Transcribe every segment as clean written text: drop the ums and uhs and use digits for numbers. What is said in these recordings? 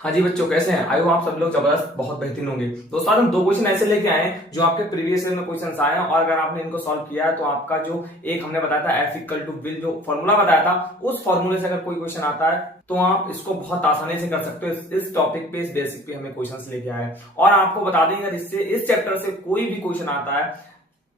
हाँ जी बच्चों, कैसे हैं? आई होप आप सब लोग जबरदस्त बहुत बेहतरीन होंगे। दोस्तों आज हम दो क्वेश्चन ऐसे लेके आए हैं जो आपके प्रीवियस ईयर में क्वेश्चन आए हैं, और अगर आपने इनको सॉल्व किया है तो आपका जो एक हमने बताया था एफ इक्वल टू विल, जो फॉर्मूला बताया था, उस फॉर्मूले से अगर कोई क्वेश्चन आता है तो आप इसको बहुत आसानी से कर सकते हो। इस टॉपिक पे, इस बेसिक पे हमें क्वेश्चंस लेके आए हैं। और आपको बता दें, अगर इससे इस चैप्टर से कोई भी क्वेश्चन आता है,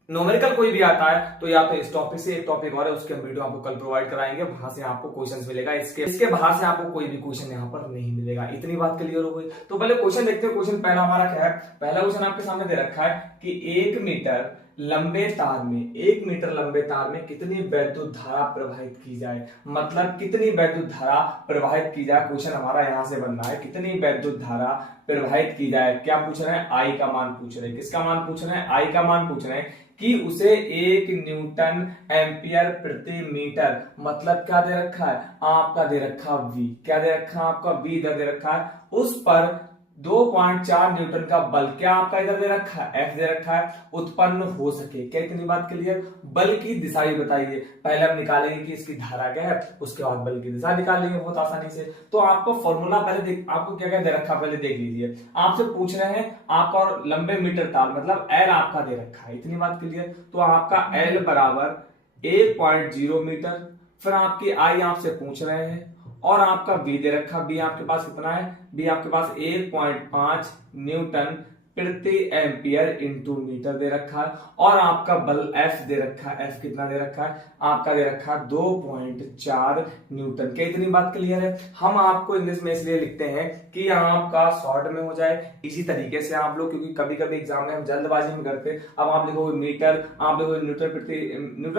न्यूमेरिकल कोई भी आता है, तो या तो इस टॉपिक से एक टॉपिक और है, उसके हम वीडियो आपको कल प्रोवाइड कराएंगे, वहां से आपको क्वेश्चंस मिलेगा। इसके बाहर से आपको कोई भी क्वेश्चन यहाँ पर नहीं मिलेगा। इतनी बात क्लियर हो गई। तो पहले क्वेश्चन देखते हैं। क्वेश्चन पहला हमारा क्या है? पहला क्वेश्चन आपके सामने दे रखा है कि 1 मीटर लंबे तार में 1 मीटर लंबे तार में कितनी वैद्युत धारा प्रवाहित की जाए। मतलब कितनी वैद्युत धारा प्रवाहित की जाए, क्वेश्चन हमारा यहां से बन रहा है। कितनी वैद्युत धारा प्रवाहित की जाए, क्या पूछ रहे हैं? आई का मान पूछ रहे हैं। किसका मान पूछ रहे हैं? आई का मान पूछ रहे हैं कि उसे 1 न्यूटन एम्पियर प्रति मीटर, मतलब क्या दे रखा है? आपका दे रखा वी। क्या दे रखा है? आपका वी इधर दे रखा है। उस पर 2.4 न्यूटन का बल, क्या आपका इधर दे रखा है? एफ दे रखा है, उत्पन्न हो सके। क्या इतनी बात क्लियर? बल की दिशा ही बताइए। पहले हम निकालेंगे कि इसकी धारा क्या है, उसके बाद बल की दिशा निकाल लेंगे बहुत आसानी से। तो आपको फॉर्मूला पहले आपको क्या क्या दे रखा है पहले देख लीजिए। आपसे पूछ रहे हैं आपका और लंबे मीटर तार, मतलब एल आपका दे रखा है। इतनी बात क्लियर? तो आपका एल बराबर 1.0 मीटर। फिर आपकी आई आपसे पूछ रहे हैं और आपका बी दे रखा। बी आपके पास कितना है? बी आपके पास 1.5 न्यूटन प्रति एम्पियर इंटू मीटर दे रखा है। और आपका बल एफ दे रखा है। एफ कितना दे रखा है? आपका दे रखा है 2.4 न्यूटन। क्या इतनी बात क्लियर है? हम आपको इंग्लिश में इसलिए लिखते हैं कि यहाँ आपका शॉर्ट में हो जाए इसी तरीके से आप लोग, क्योंकि कभी कभी एग्जाम में हम जल्दबाजी में करते। अब आप लिखोगे मीटर, आप लिखोगे न्यूटन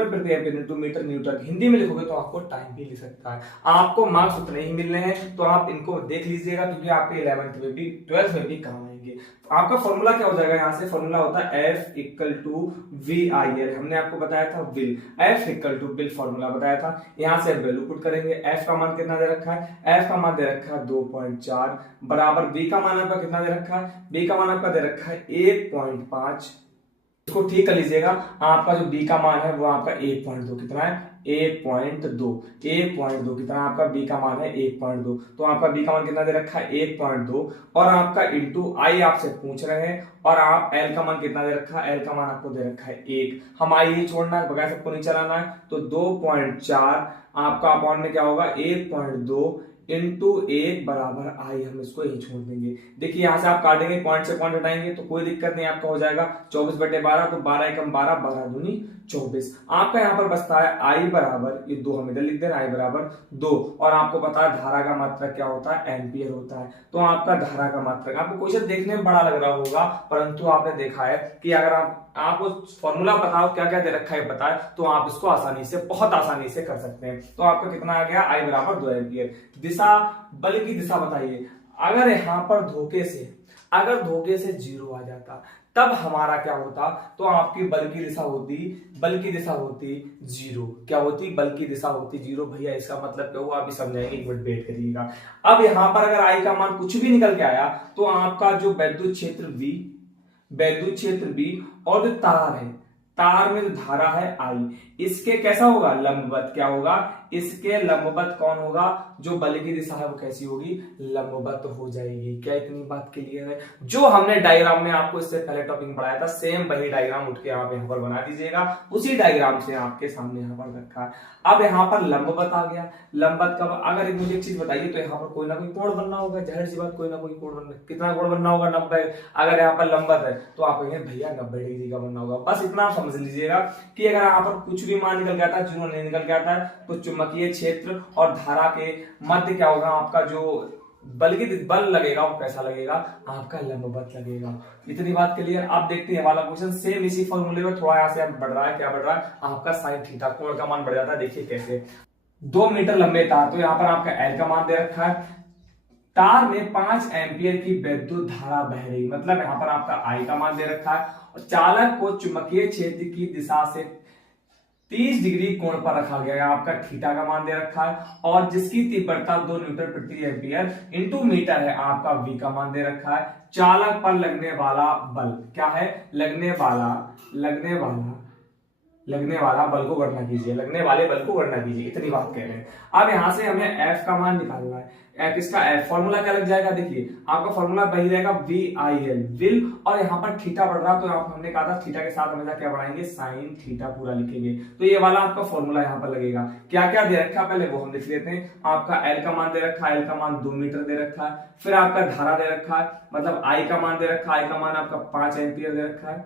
प्रति ampere into metre newton, Hindi में लिखोगे तो आपको टाइम भी लिख सकता है। आपको मार्क्स उतने ही मिलने हैं, तो आप इनको देख लीजिएगा, क्योंकि आपके 11th में भी 12th में भी काम आएंगे। आपका फॉर्मूला क्या हो जाएगा? यहां से फॉर्मूला होता है F equal to V I L. हमने आपको बताया था will, F equal to will formula बताया था। यहां से वैल्यू पुट करेंगे। एफ का मान कितना दे रखा है? एफ का मान दे रखा है 2.4 बराबर बी का मान आपका कितना दे रखा है? बी का मान आपका दे रखा है 1.5। इसको ठीक कर लीजिएगा। आपका जो बी का मान है वो आपका 1.2 कितना है? 1.2 कितना आपका बी का मान है? 1.2। तो आपका बी का मान कितना दे रखा है? 1.2। और आपका इंटू आई आपसे पूछ रहे हैं, और आप एल का मान कितना दे रखा है? एल का मान आपको दे रखा है 1। हम आई ही छोड़ना है, बगैर सबको नहीं चलाना है। तो 2.4 आपका अपॉन में क्या होगा? 1.2 इंटू 1 बराबर आई। हम इसको यही छोड़ देंगे। देखिए यहां से आप काटेंगे, पॉइंट से पॉइंट हटाएंगे तो कोई दिक्कत नहीं, आपका हो जाएगा 24/12। तो 12 एकम 12, 12 दूनी 24। आपका यहाँ पर बचता है आई बराबर, ये 2 हम इधर लिख देना, आई बराबर 2। और आपको पता है धारा का मात्रक क्या होता है? एम्पियर होता है। तो आपका धारा का मात्रक, आपको क्वेश्चन देखने में बड़ा लग रहा होगा, परंतु आपने देखा है कि अगर आपको फॉर्मूला बताओ क्या क्या दे रखा है बताए, तो आप इसको आसानी से, बहुत आसानी से कर सकते हैं। तो आपका कितना आ गया? आई बराबर 2 एम्पियर। दिशा, बल की दिशा बताइए। अगर यहां पर धोखे से 0 आ जाता, तब हमारा क्या होता? तो आपकी बल की दिशा होती 0। क्या होती? बल की दिशा होती 0। भैया इसका मतलब क्या हुआ? अभी समझाएंगे, एक मिनट वेट करिएगा। अब यहां पर अगर आई का मान कुछ भी निकल के आया, तो आपका जो वैद्युत क्षेत्र V और जो तार में जो धारा है आई, इसके कैसा होगा? लंबवत। क्या होगा? इसके लंबवत कौन होगा? जो बल की दिशा है वो कैसी होगी? लंबवत हो जाएगी। क्या इतनी बात क्लियर है? जो हमने डायग्राम में आपको इससे पहले टॉपिक पढ़ाया था, सेम वही डायग्राम उठ के आप यहाँ पर बना दीजिएगा। उसी डायग्राम से आपके सामने यहाँ पर रखा है। अब यहाँ पर लंबवत आ गया। लंबवत का अगर मुझे एक चीज बताइए, तो यहाँ पर कोई ना कोई कोण बनना होगा, जाहिर सी बात, कोई ना कोई कोण बनना। कितना कोण बनना होगा? 90। अगर यहाँ पर लंबवत है तो आप कहेंगे भैया 90 डिग्री का बनना होगा। बस इतना आप समझ लीजिएगा कि अगर यहाँ पर कुछ भी मान निकल गया था, 0 नहीं निकल गया था, तो चुंबकीय क्षेत्र और धारा के मध्य क्या होगा? आपका जो बल लगेगा वो कैसा लगेगा? आपका लंबवत लगेगा। इतनी बात क्लियर? आप देखते हैं वाला क्वेश्चन सेम इसी फॉर्मूले में, थोड़ा यहां से बढ़ रहा है। क्या बढ़ रहा है? आपका साइन थीटा, कोण का मान बढ़ जाता है। देखिए कैसे। 2 मीटर लंबे तार, तो यहाँ पर आपका एल का मान दे रखा है। तार में 5 एम्पियर की वैद्युत धारा बह रही, मतलब यहाँ पर आपका आई का मान दे रखा है। और चालक को चुंबकीय क्षेत्र की दिशा से 30 डिग्री कोण पर रखा गया है। आपका थीटा का मान दे रखा है, और जिसकी तीव्रता 2 न्यूटन प्रति एम्पियर इंटू मीटर है। आपका वी का मान दे रखा है। चालक पर लगने वाला बल क्या है? लगने वाला बल को गणना कीजिए, लगने वाले बल को गणना कीजिए। इतनी बात कह रहे हैं। अब यहां से हमें एफ का मान निकालना है। किसका एफ, फॉर्मूला क्या लग जाएगा, देखिए आपका फॉर्मूला वही रहेगा VIL, विल, और यहाँ पर थीटा बढ़ रहा, तो हमने कहा था थीटा के साथ हमेशा क्या बढ़ाएंगे, साइन थीटा पूरा लिखेंगे। तो ये वाला आपका फॉर्मूला यहाँ पर लगेगा। क्या क्या दे रखा है पहले वो हम लिख लेते हैं। आपका एल का मान दे रखा है, एल का मान 2 मीटर दे रखा है। फिर आपका धारा दे रखा है, मतलब आई का मान दे रखा है, आई का मान आपका 5 एम्पियर दे रखा है।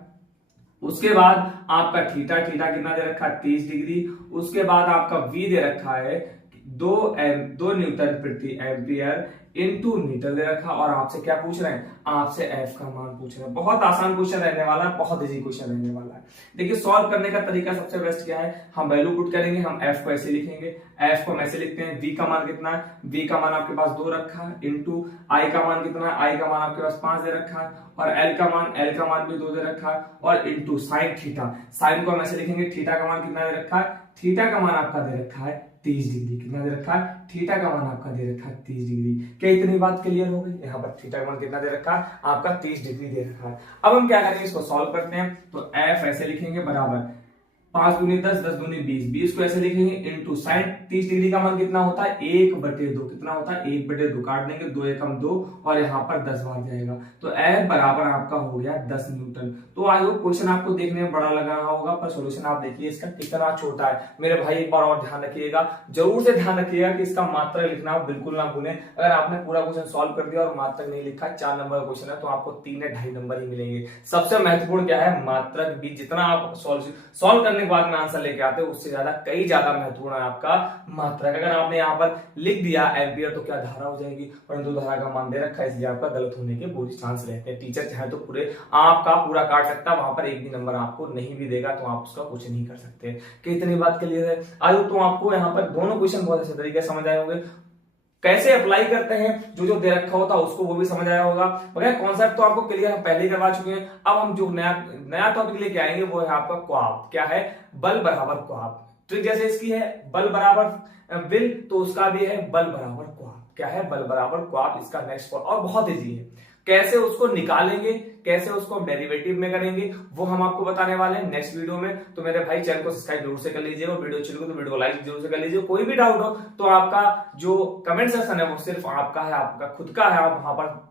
उसके बाद आपका थीटा, थीटा कितना दे रखा है, 30 डिग्री। उसके बाद आपका वी दे रखा है 2 न्यूटन प्रति एम्पियर इनटू मीटर दे रखा। और आपसे क्या पूछ रहे हैं, आपसे एफ का मान पूछ रहे हैं। बहुत आसान क्वेश्चन रहने वाला है, बहुत इजी क्वेश्चन रहने वाला है। देखिए सॉल्व करने का तरीका सबसे बेस्ट क्या है, हम वैल्यू पुट करेंगे, हम एफ को ऐसे लिखेंगे, एफ को हम ऐसे लिखते हैं, वी का मान कितना है, वी का मान आपके पास 2 रखा है, इनटू आई का मान कितना है, आई का मान आपके पास 5 दे रखा है, और एल का मान भी 2 दे रखा है, और इनटू साइन थीटा, साइन को हम ऐसे लिखेंगे, थीटा का मान कितना दे रखा है, थीटा का मान आपका दे रखा है 30 डिग्री। कितना दे रखा है, थीटा का मान आपका दे रखा है 30 डिग्री। क्या इतनी बात क्लियर हो गई, यहाँ पर थीटा का मान कितना दे रखा है, आपका 30 डिग्री दे रखा है। अब हम क्या करेंगे, इसको सॉल्व करते हैं। तो एफ ऐसे लिखेंगे बराबर 5 दूनी 10, 10 दूनी 20, 20 को ऐसे लिखेंगे इनटू साइन 30 डिग्री का मान कितना होता है, 1/2। कितना होता है, 1/2। काट देंगे, 2 एकम 2, और यहाँ पर 10 बार जाएगा। तो एफ बराबर आपका हो गया 10 न्यूटन। तो आई होप क्वेश्चन आपको देखने में बड़ा लगा रहा होगा, पर सोल्यूशन आप देखिए इसका कितना छोटा है। मेरे भाई एक बार और ध्यान रखिएगा, जरूर से ध्यान रखिएगा कि इसका मात्रक लिखना बिल्कुल ना भूलें। अगर आपने पूरा क्वेश्चन सॉल्व कर दिया और मात्रक नहीं लिखा, 4 नंबर का क्वेश्चन है, तो आपको 3 या 2.5 नंबर ही मिलेंगे। सबसे महत्वपूर्ण क्या है, मात्रक भी। जितना आप सॉल्व करने के बाद में आंसर लेके आते हो, उससे कई ज्यादा महत्वपूर्ण है आपका मात्रक। अगर आपने यहाँ पर लिख दिया एम्पियर, तो क्या धारा हो जाएगी, परंतु धारा का मान दे रखा है, इसलिए आपका गलत होने के पूरी चांस रहते हैं। टीचर चाहे तो पूरे आपका पूरा काट सकता है, वहां पर एक भी नंबर आपको नहीं भी देगा, तो आप उसका कुछ नहीं कर सकते। कि इतनी बात क्लियर है। आज तो आपको यहाँ पर दोनों क्वेश्चन बहुत अच्छे तरीके से समझ आए होंगे। कैसे अप्लाई करते हैं, जो दे रखा होता है उसको, वो भी समझ आया होगा। वगैरह कॉन्सेप्ट तो आपको क्लियर हम पहले ही करवा चुके हैं। अब हम जो नया टॉपिक लेके आएंगे वो है आपका क्वाब। क्या है, बल बराबर क्वाब। ट्रिक जैसे इसकी है बल बराबर विल, तो उसका भी है बल बराबर क्वाब। क्या है, बल बराबर क्वाब, इसका नेक्स्ट और बहुत इजी है। कैसे उसको निकालेंगे, कैसे उसको हम डेरिवेटिव में करेंगे, वो हम आपको बताने वाले हैं नेक्स्ट वीडियो में। तो मेरे भाई चैनल को सब्सक्राइब जरूर से कर लीजिएगा, वीडियो अच्छी लगे तो वीडियो को लाइक जरूर से कर लीजिए। कोई भी डाउट हो तो आपका जो कमेंट सेक्शन है वो सिर्फ आपका है, आपका खुद का है। आप वहां पर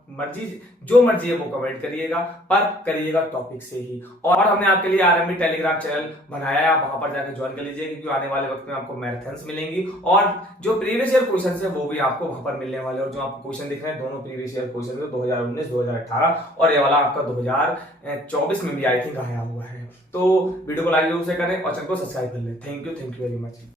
जो मर्जी है वो कमेंट करिएगा, पर करिएगा टॉपिक से ही। और हमने आपके लिए आरएमबी टेलीग्राम चैनल बनाया है, आप वहां पर जाकर ज्वाइन कर लीजिए, क्योंकि आने वाले वक्त में आपको मैराथन्स मिलेंगी, और जो प्रीवियस ईयर क्वेश्चन है वो भी आपको वहां पर मिलने वाले। और जो आपको क्वेश्चन दिख रहे हैं, दोनों प्रीवियस ईयर क्वेश्चन 2019, 2018, और ये वाला आपका 2024 में भी आई थिंक आया हुआ है। तो वीडियो को लाइक जरूर से करें और चैनल को सब्सक्राइब कर लें। Thank you very much.